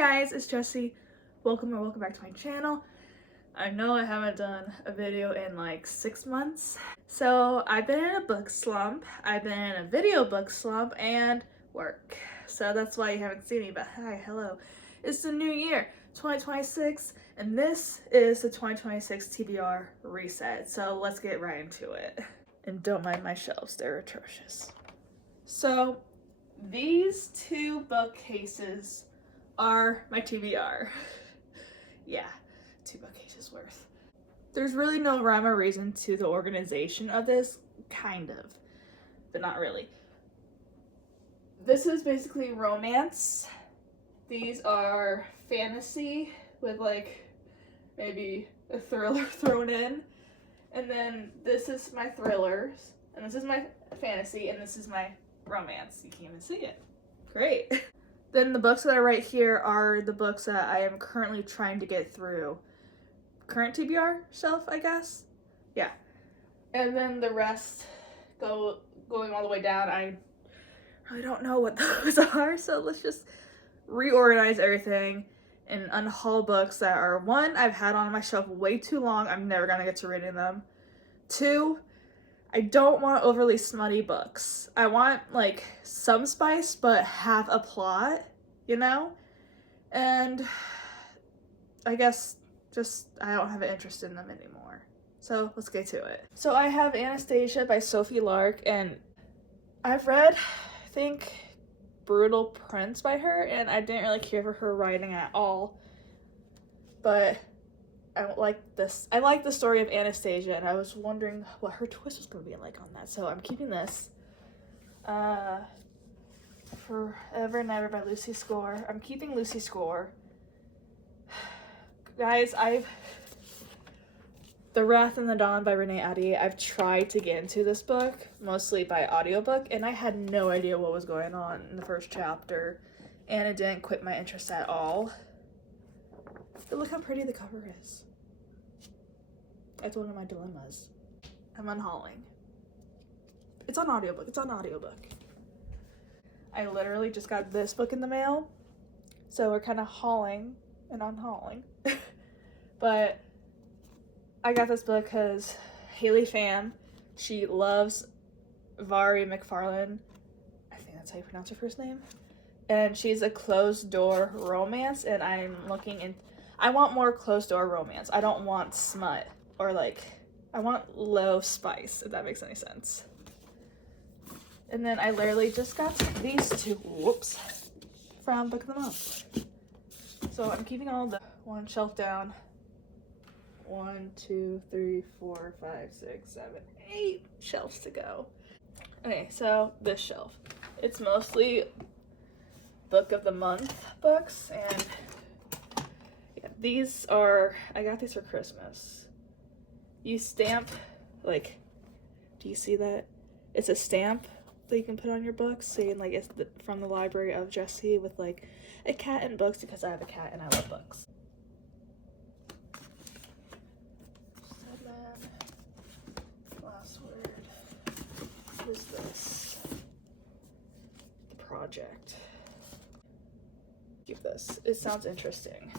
guys, it's Jessie. Welcome back to my channel. I know I haven't done a video in like 6 months. So I've been in a book slump, I've been in a video book slump, and work. So that's why you haven't seen me, but hi, hello. It's the new year, 2026, and this is the 2026 Tbr Reset. So let's get right into it. And don't mind my shelves, they're atrocious. So these two bookcases are my TBR. Yeah, 2 bookcases worth. There's really no rhyme or reason to the organization of this, kind of, but not really. This is basically romance. These are fantasy with like maybe a thriller thrown in. And then this is my thrillers, and this is my fantasy, and this is my romance. You can't even see it. Great. Then the books that are right here are the books that I am currently trying to get through. Current TBR shelf, I guess? Yeah. And then the rest going all the way down. I really don't know what those are, so let's just reorganize everything and unhaul books that are, 1, I've had on my shelf way too long. I'm never gonna get to reading them. 2, I don't want overly smutty books. I want like some spice but have a plot, you know? And I guess just I don't have an interest in them anymore. So let's get to it. So I have Anastasia by Sophie Lark, and I've read, I think, Brutal Prince by her, and I didn't really care for her writing at all. But I like this. I like the story of Anastasia, and I was wondering what her twist was going to be like on that. So I'm keeping this. Forever and Ever by Lucy Score. I'm keeping Lucy Score. Guys, The Wrath and the Dawn by Renee Addy. I've tried to get into this book, mostly by audiobook, and I had no idea what was going on in the first chapter, and it didn't quit my interest at all. But look how pretty the cover is. That's one of my dilemmas. I'm unhauling. It's on audiobook. It's on audiobook. I literally just got this book in the mail, so we're kind of hauling and unhauling. But I got this book because Haley Pham, she loves Vari McFarlane. I think that's how you pronounce her first name. And she's a closed door romance, and I'm looking in. I want more closed door romance. I don't want smut or like, I want low spice, if that makes any sense. And then I literally just got these two, whoops, from Book of the Month. So I'm keeping all the one shelf down. 1, 2, 3, 4, 5, 6, 7, 8 shelves to go. Okay, so this shelf. It's mostly Book of the Month books, and yeah, these are, I got these for Christmas. You stamp, like, do you see that? It's a stamp that you can put on your books saying like it's from the library of Jessie with like a cat and books, because I have a cat and I love books. Last word. What is this? The Project. Keep this. It sounds interesting.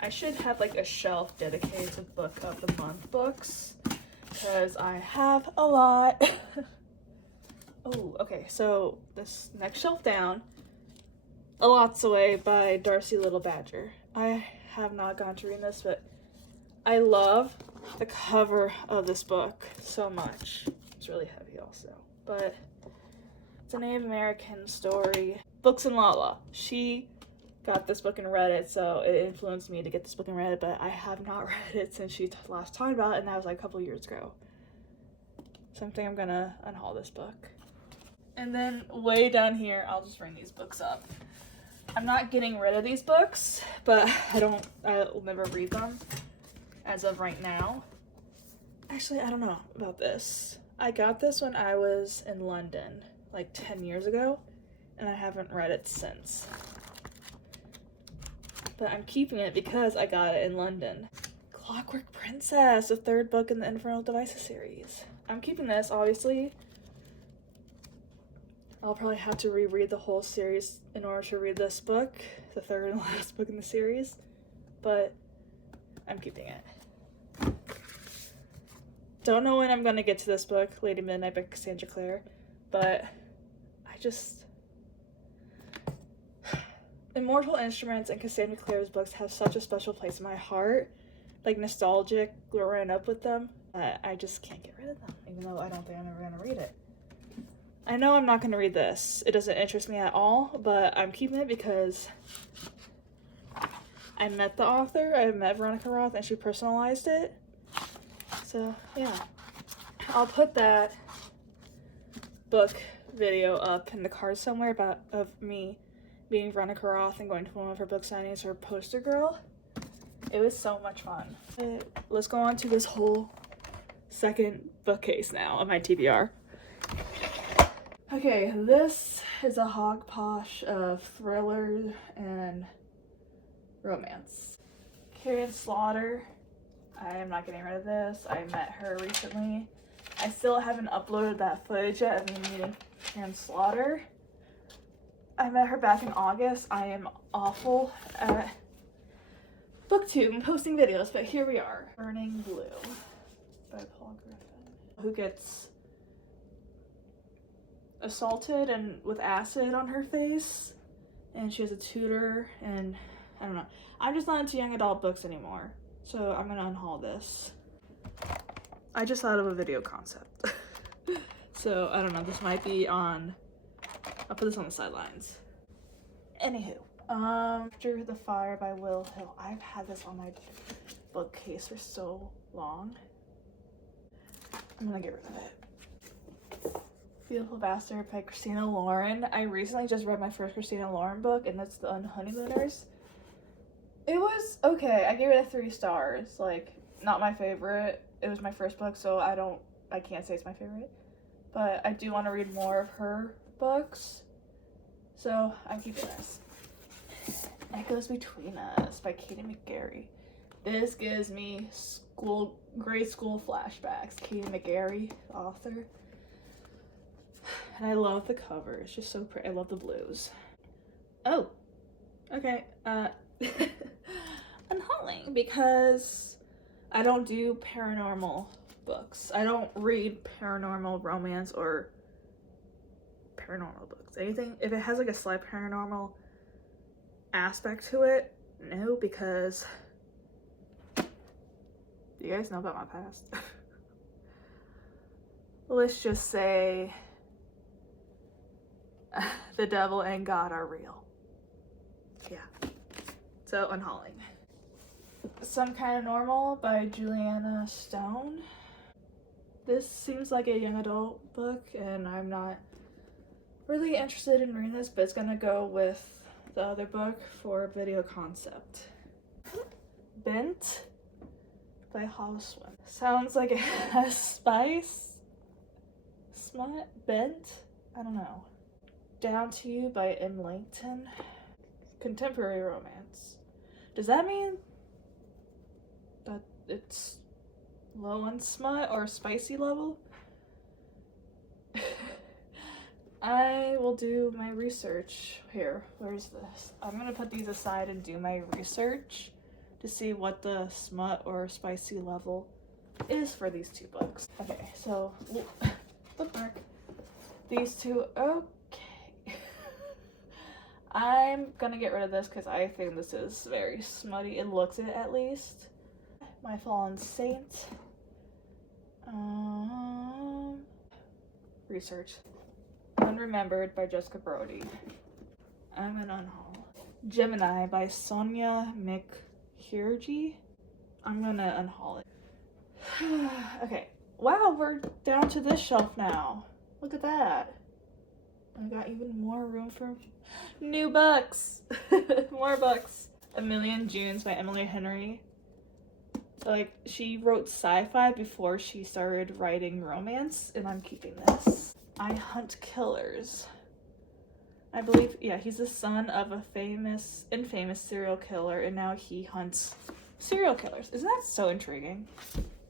I should have like a shelf dedicated to Book of the Month books, because I have a lot. Oh, okay, so this next shelf down, A Lot's Away by Darcy Little Badger. I have not gone to read this, but I love the cover of this book so much. It's really heavy also, but it's a Native American story. Books and Lala. She got this book and read it, so it influenced me to get this book and read it, but I have not read it since she last talked about it, and that was like a couple years ago. So I think I'm gonna unhaul this book. And then way down here, I'll just bring these books up. I'm not getting rid of these books, but I'll never read them as of right now. Actually, I don't know about this. I got this when I was in London, like 10 years ago, and I haven't read it since. But I'm keeping it because I got it in London. Clockwork Princess, the 3rd book in the Infernal Devices series. I'm keeping this, obviously. I'll probably have to reread the whole series in order to read this book. the third and last book in the series, but I'm keeping it. Don't know when I'm gonna get to this book, Lady Midnight by Cassandra Clare, but I just... Immortal Instruments and Cassandra Clare's books have such a special place in my heart, like nostalgic growing up with them. I just can't get rid of them, even though I don't think I'm ever gonna read it. I know I'm not gonna read this. It doesn't interest me at all, but I'm keeping it because I met the author. I met Veronica Roth and she personalized it. So yeah, I'll put that book video up in the card somewhere of me meeting Veronica Roth and going to one of her book signings, her poster girl. It was so much fun. Let's go on to this whole second bookcase now of my TBR. Okay, this is a hodgepodge of thriller and romance. Karen Slaughter. I am not getting rid of this. I met her recently. I still haven't uploaded that footage yet of me meeting Karen Slaughter. I met her back in August. I am awful at booktube and posting videos, but here we are. Burning Blue by Paul Griffin, who gets assaulted and with acid on her face, and she has a tutor, and I don't know. I'm just not into young adult books anymore, so I'm gonna unhaul this. I just thought of a video concept. So I don't know, this might be on, I'll put this on the sidelines. Anywho, After the Fire by Will Hill. I've had this on my bookcase for so long. I'm gonna get rid of it. Beautiful Bastard by Christina Lauren. I recently just read my first Christina Lauren book, and that's The Honeymooners. It was okay. I gave it a 3 stars. Like, not my favorite. It was my first book, so I can't say it's my favorite. But I do want to read more of her books, so I'm keeping this. Echoes Between Us by Katie McGarry. This gives me grade school flashbacks. Katie McGarry, the author. And I love the cover. It's just so pretty. I love the blues. Oh, okay. Unhauling, because I don't do paranormal books. I don't read paranormal romance or paranormal books. Anything, if it has like a slight paranormal aspect to it, no, because you guys know about my past. Let's just say the devil and God are real. Yeah. So, unhauling. Some Kind of Normal by Juliana Stone. This seems like a young adult book, and I'm not really interested in reading this, but it's gonna go with the other book for a video concept. Bent by Hollow Swim. Sounds like it has spice. Smut? Bent? I don't know. Down to You by M. Langton. Contemporary romance. Does that mean that it's low on smut or spicy level? I will do my research here. Where's this? I'm gonna put these aside and do my research to see what the smut or spicy level is for these 2 books. Okay, so bookmark these 2. Okay. I'm gonna get rid of this because I think this is very smutty. It looks it, at least. My Fallen Saint. Research. Unremembered by Jessica Brody. I'm an unhaul. Gemini by Sonia McHirgy. I'm gonna unhaul it. Okay. Wow, we're down to this shelf now. Look at that. I got even more room for new books. More books. A Million Junes by Emily Henry. Like, she wrote sci-fi before she started writing romance, and I'm keeping this. I Hunt Killers. I believe, yeah, he's the son of a infamous serial killer, and now he hunts serial killers. Isn't that so intriguing?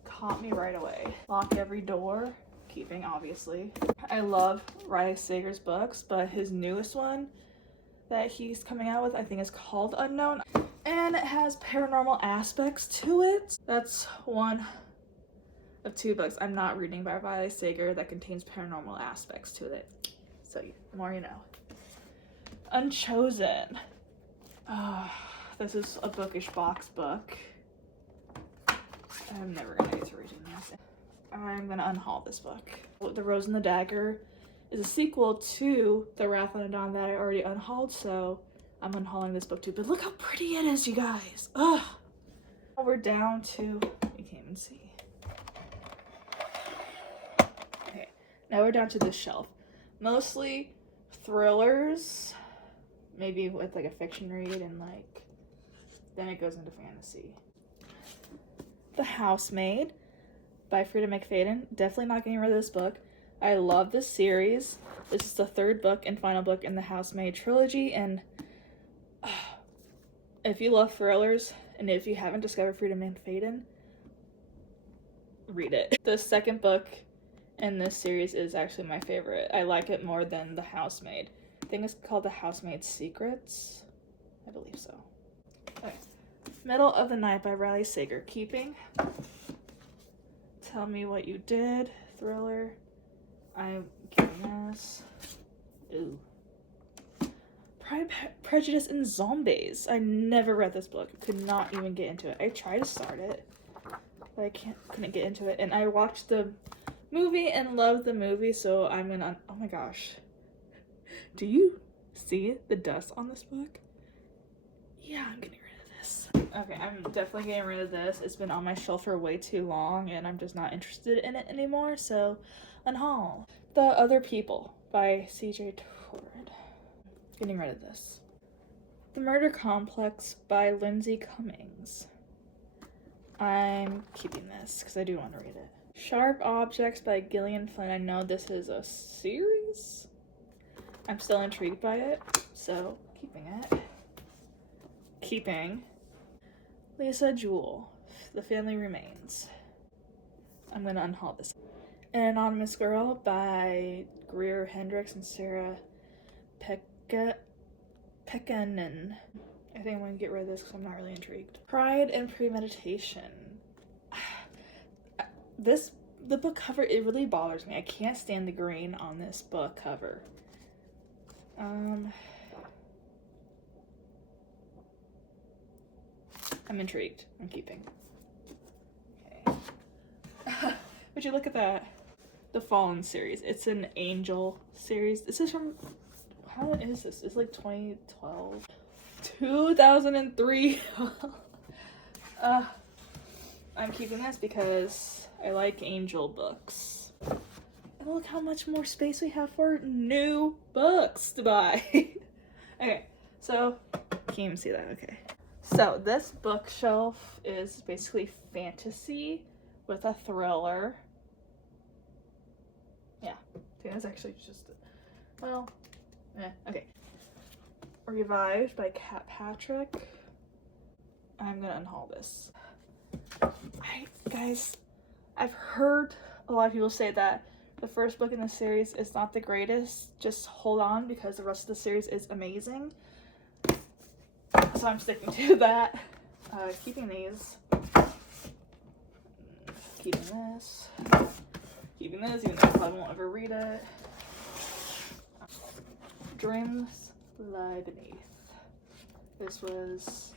Caught me right away. Lock Every Door. Keeping, obviously. I love Riley Sager's books, but his newest one, that he's coming out with. I think it's called Unknown. And it has paranormal aspects to it. That's one of 2 books I'm not reading by Riley Sager that contains paranormal aspects to it. So the more you know. Unchosen. This is a bookish box book. I'm never gonna get to reading this. I'm gonna unhaul this book. The Rose and the Dagger is a sequel to The Wrath on the Dawn that I already unhauled, so I'm unhauling this book too. But look how pretty it is, you guys. Ugh. We're down to, you can't even see. Okay, now we're down to this shelf. Mostly thrillers, maybe with like a fiction read, and like then it goes into fantasy. The Housemaid by Frida McFadden. Definitely not getting rid of this book. I love this series. This is the 3rd book and final book in the Housemaid trilogy, and if you love thrillers and if you haven't discovered Frida McFadden, read it. The 2nd book in this series is actually my favorite. I like it more than The Housemaid. I think it's called The Housemaid's Secrets. I believe so. Okay. Middle of the Night by Riley Sager. Keeping. Tell Me What You Did. Thriller. I'm giving this. Ooh. Pride, Prejudice, and Zombies. I never read this book. Could not even get into it. I tried to start it, but I couldn't get into it. And I watched the movie and loved the movie, so I'm gonna. Oh my gosh. Do you see the dust on this book? Yeah, I'm getting rid of this. Okay, I'm definitely getting rid of this. It's been on my shelf for way too long, and I'm just not interested in it anymore, so unhaul. The Other People by C.J. Torrid. Getting rid of this. The Murder Complex by Lindsay Cummings. I'm keeping this because I do want to read it. Sharp Objects by Gillian Flynn. I know this is a series. I'm still intrigued by it, so keeping it. Keeping. Lisa Jewell. The Family Remains. I'm gonna unhaul this. An Anonymous Girl by Greer Hendricks and Sarah Pekkanen. I think I'm gonna get rid of this because I'm not really intrigued. Pride and Premeditation. The book cover, it really bothers me. I can't stand the green on this book cover. I'm intrigued. I'm keeping. Okay. Would you look at that? The Fallen series. It's an Angel series. This is from, how is this? It's like 2012. 2003. I'm keeping this because I like Angel books. And look how much more space we have for new books to buy. Okay, so can't even see that. Okay. So this bookshelf is basically fantasy with a thriller. Yeah, I think that's actually just, well, okay. Revived by Kat Patrick. I'm gonna unhaul this. Guys, I've heard a lot of people say that the first book in the series is not the greatest. Just hold on because the rest of the series is amazing. So I'm sticking to that. Keeping these. Keeping this. Keeping this, even though I probably won't ever read it. Dreams Lie Beneath. This was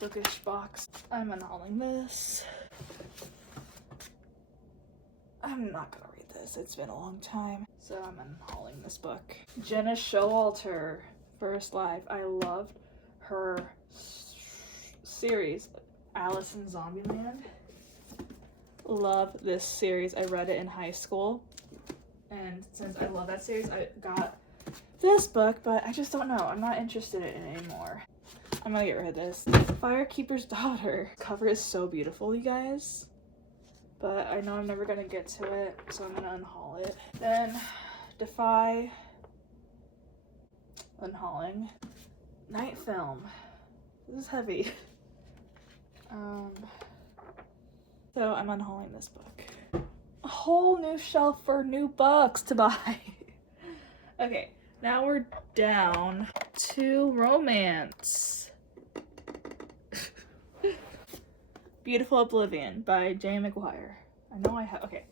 bookish box. I'm unhauling this. I'm not gonna read this. It's been a long time. So I'm unhauling this book. Jenna Showalter, First Life. I loved her series, Alice in Zombieland. Love this series. I read it in high school. And since I love that series, I got this book, but I just don't know. I'm not interested in it anymore. I'm gonna get rid of this. Firekeeper's Daughter. Cover is so beautiful, you guys. But I know I'm never gonna get to it, so I'm gonna unhaul it. Then Defy. Unhauling. Night Film. This is heavy. So I'm unhauling this book. A whole new shelf for new books to buy. Okay, now we're down to romance. Beautiful Oblivion by J. McGuire. I know I have, okay.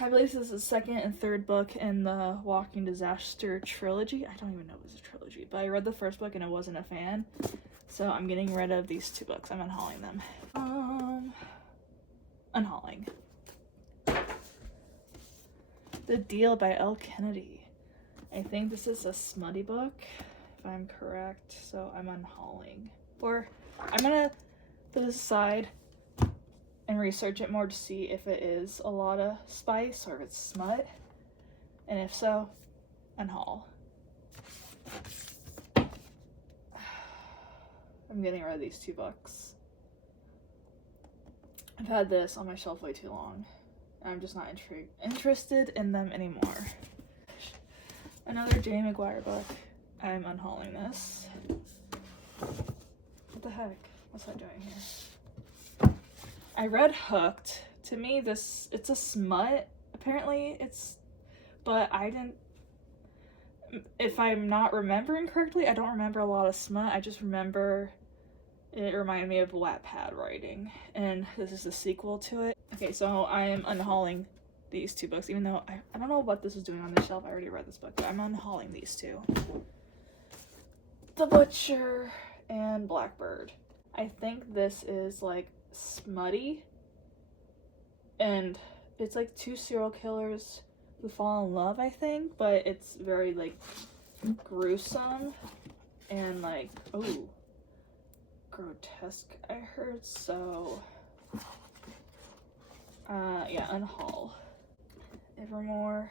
I believe this is the second and third book in the Walking Disaster trilogy. I don't even know if it's a trilogy, but I read the first book and I wasn't a fan. So I'm getting rid of these 2 books. I'm unhauling them. Unhauling. The Deal by L. Kennedy. I think this is a smutty book, if I'm correct. So I'm unhauling. Or I'm gonna put this aside and research it more to see if it is a lot of spice or if it's smut. And if so, unhaul. I'm getting rid of these 2 books. I've had this on my shelf way too long. I'm just not interested in them anymore. Another J. McGuire book. I'm unhauling this. What the heck? What's that doing here? I read Hooked. To me, it's a smut. Apparently, but I didn't. If I'm not remembering correctly, I don't remember a lot of smut. I just remember it reminded me of Wattpad writing, and this is the sequel to it. Okay, so I am unhauling these 2 books, even though I don't know what this is doing on the shelf. I already read this book, but I'm unhauling these 2. The Butcher and Blackbird. I think this is like smutty, and it's like 2 serial killers who fall in love, I think, but it's very like gruesome and like, oh, grotesque, I heard. So yeah, unhaul. Evermore.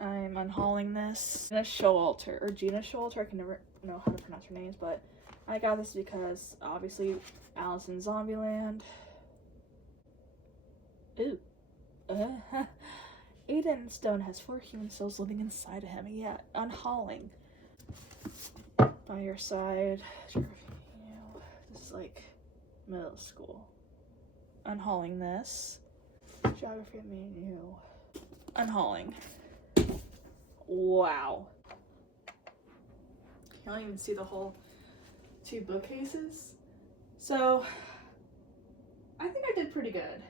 I'm unhauling this. Gina Showalter, or Gina Showalter, I can never know how to pronounce her names, but I got this because obviously Alice in Zombieland. Ooh. Aiden Stone has 4 human souls living inside of him. Yeah, unhauling. By your side. This is like middle school. Unhauling this. Geography of me and you. Unhauling. Wow. Can't even see the whole 2 bookcases. So I think I did pretty good.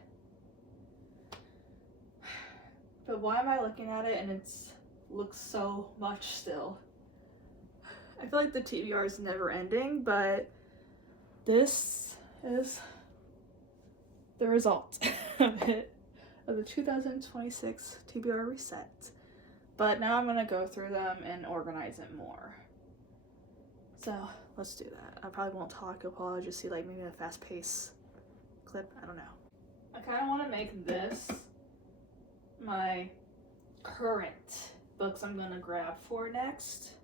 But why am I looking at it and it's looks so much still? I feel like the TBR is never ending, but this is the result of it, of the 2026 TBR Reset. But now I'm gonna go through them and organize it more. So let's do that. I probably won't talk. You'll probably just see like maybe a fast pace clip. I don't know. I kind of want to make this my current books I'm gonna grab for next.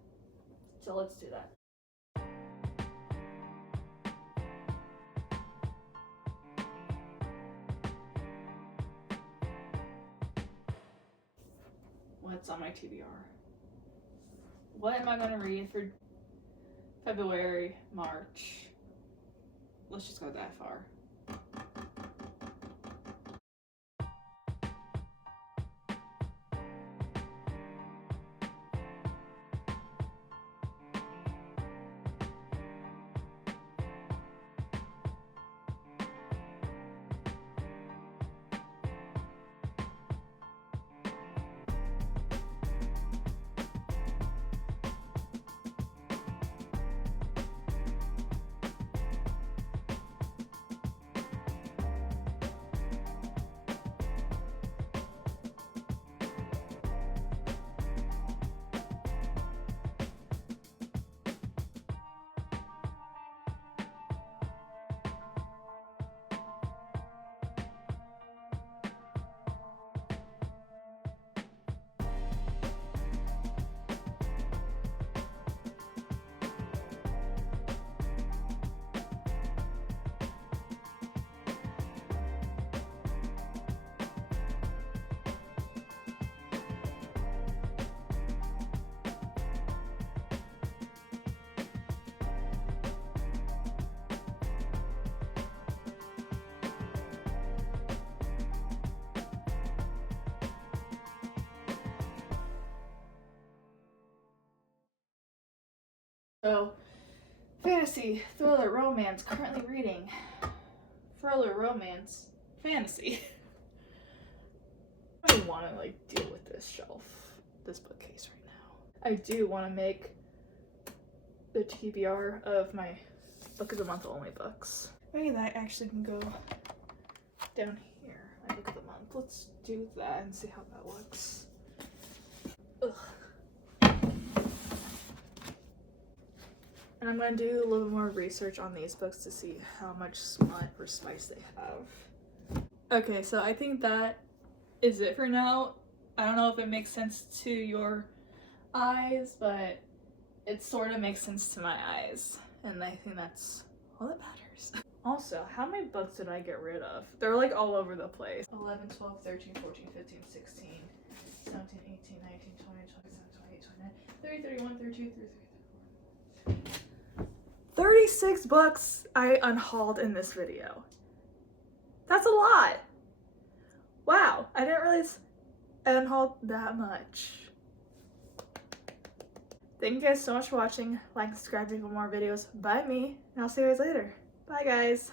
So let's do that. What's on my TBR? What am I gonna read for February, March? Let's just go that far. So, fantasy, thriller, romance, currently reading. Thriller, romance, fantasy. I don't want to like deal with this shelf, this bookcase right now. I do want to make the TBR of my book of the month only books. Maybe that actually can go down here. My book of the month. Let's do that and see how that looks. Ugh. And I'm gonna do a little more research on these books to see how much smut or spice they have. Okay, so I think that is it for now. I don't know if it makes sense to your eyes, but it sort of makes sense to my eyes. And I think that's all that matters. Also, how many books did I get rid of? They're like all over the place. 11, 12, 13, 14, 15, 16, 17, 18, 19, 20, 27, 28, 29, 30, 31, 32, 33, 36 books I unhauled in this video. That's a lot. Wow, I didn't realize I unhauled that much. Thank you guys so much for watching. Like and subscribe for more videos by me, and I'll see you guys later. Bye guys.